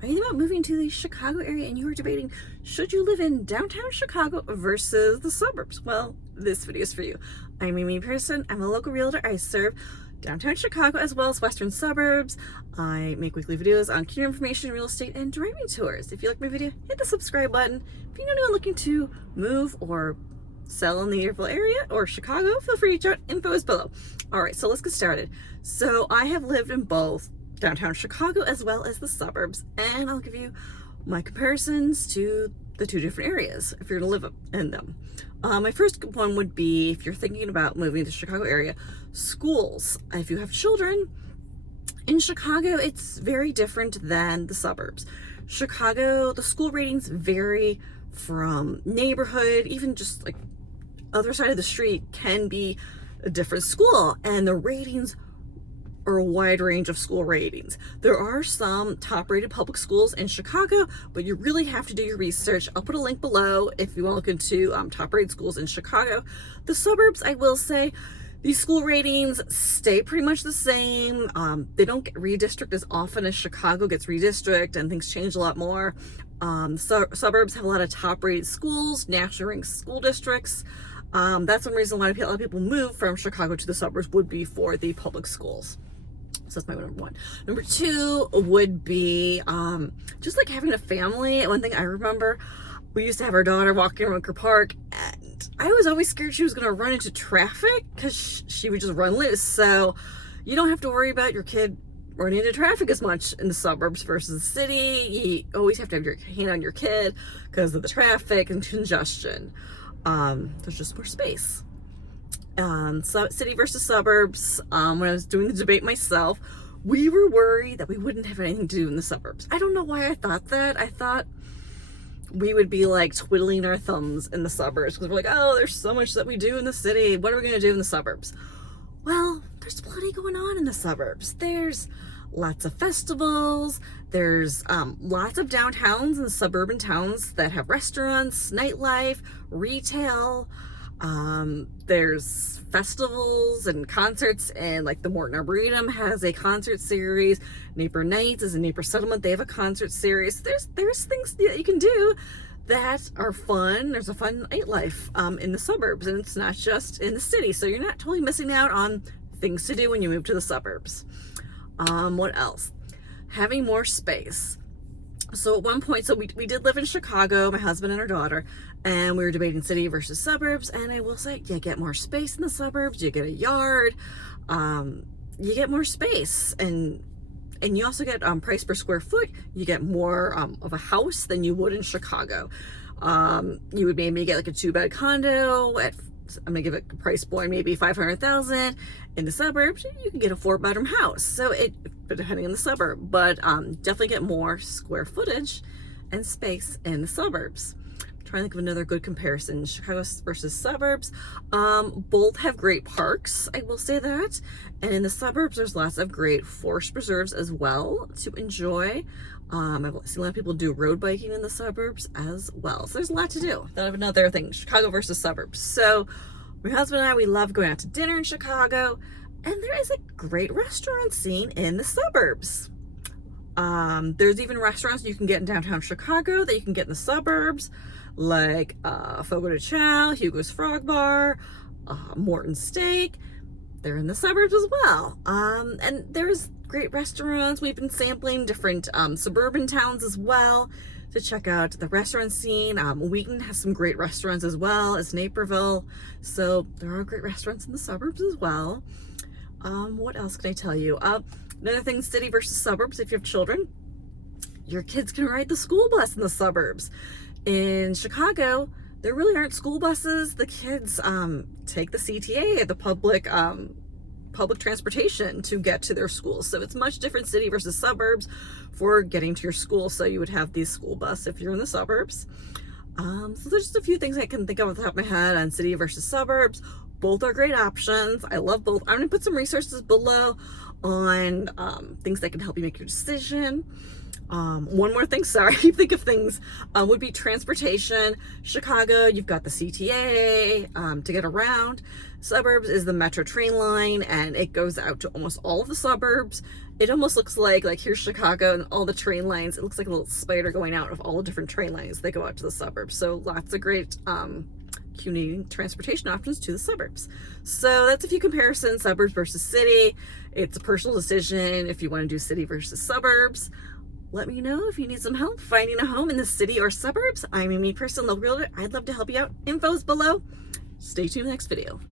Are you thinking about moving to the Chicago area and you are debating, should you live in downtown Chicago versus the suburbs? Well, this video is for you. I'm Amy Pearson. I'm a local realtor. I serve downtown Chicago as well as western suburbs. I make weekly videos on community information, real estate, and driving tours. If you like my video, hit the subscribe button. If you know anyone looking to move or sell in the Naperville area or Chicago, feel free to reach out. Info is below. All right, so let's get started. So I have lived in both downtown Chicago as well as the suburbs, and I'll give you my comparisons to the two different areas if you're gonna live in them. My first one would be, if you're thinking about moving to the Chicago area, schools. If you have children in Chicago, it's very different than the suburbs. Chicago, the school ratings vary from neighborhood, even just like other side of the street can be a different school, and the ratings or a wide range of school ratings. There are some top rated public schools in Chicago, but you really have to do your research. I'll put a link below if you want to look into top rated schools in Chicago. The suburbs, I will say, these school ratings stay pretty much the same. They don't get redistricted as often as Chicago gets redistricted, and things change a lot more. Suburbs have a lot of top rated schools, nationally ranked school districts. That's one reason why a lot of people move from Chicago to the suburbs, would be for the public schools. So that's my number one. Number two would be just like having a family. One thing I remember, we used to have our daughter walking around Millennium Park, and I was always scared she was going to run into traffic because she would just run loose. So you don't have to worry about your kid running into traffic as much in the suburbs versus the city. You always have to have your hand on your kid because of the traffic and congestion. There's just more space. So city versus suburbs, when I was doing the debate myself, we were worried that we wouldn't have anything to do in the suburbs. I don't know why I thought that. I thought we would be like twiddling our thumbs in the suburbs because we're like, oh, there's so much that we do in the city. What are we going to do in the suburbs? Well, there's plenty going on in the suburbs. There's lots of festivals. There's lots of downtowns and suburban towns that have restaurants, nightlife, retail. There's festivals and concerts, and like the Morton Arboretum has a concert series. Naper Nights is a Naper settlement. They have a concert series. There's things that you can do that are fun. There's a fun nightlife in the suburbs, and it's not just in the city. So you're not totally missing out on things to do when you move to the suburbs. What else? Having more space. So at one point, so we did live in Chicago, my husband and our daughter, and we were debating city versus suburbs. And I will say, you get more space in the suburbs. You get a yard. You get more space, and you also get price per square foot. You get more of a house than you would in Chicago. You would maybe get like a 2-bed condo at, I'm gonna give it a price point, maybe $500,000. In the suburbs, you can get a 4-bedroom house. So depending on the suburb, but definitely get more square footage and space in the suburbs. I'm trying to think of another good comparison. Chicago versus suburbs. Both have great parks, I will say that. And in the suburbs, there's lots of great forest preserves as well to enjoy. I've seen a lot of people do road biking in the suburbs as well. So there's a lot to do. Then I have another thing, Chicago versus suburbs. So my husband and I, we love going out to dinner in Chicago, and there is a great restaurant scene in the suburbs. There's even restaurants you can get in downtown Chicago that you can get in the suburbs, like Fogo de Chao, Hugo's Frog Bar, Morton Steak. They're in the suburbs as well. And there's great restaurants. We've been sampling different suburban towns as well to check out the restaurant scene. Wheaton has some great restaurants as well as Naperville. So there are great restaurants in the suburbs as well. What else can I tell you? Another thing, city versus suburbs. If you have children, your kids can ride the school bus in the suburbs. In Chicago, there really aren't school buses. The kids take the CTA, the public transportation, to get to their schools. So it's much different city versus suburbs for getting to your school. So you would have the school bus if you're in the suburbs. So there's just a few things I can think of off the top of my head on city versus suburbs. Both are great options. I love both. I'm gonna put some resources below on things that can help you make your decision. One more thing, sorry, I keep thinking of things, would be transportation. Chicago, you've got the CTA to get around. Suburbs is the metro train line, and it goes out to almost all of the suburbs. It almost looks like here's Chicago and all the train lines. It looks like a little spider going out of all the different train lines that go out to the suburbs. So lots of great commuting transportation options to the suburbs. So that's a few comparisons, suburbs versus city. It's a personal decision if you want to do city versus suburbs. Let me know if you need some help finding a home in the city or suburbs. I'm Amy Person, local realtor. I'd love to help you out. Info's below. Stay tuned for the next video.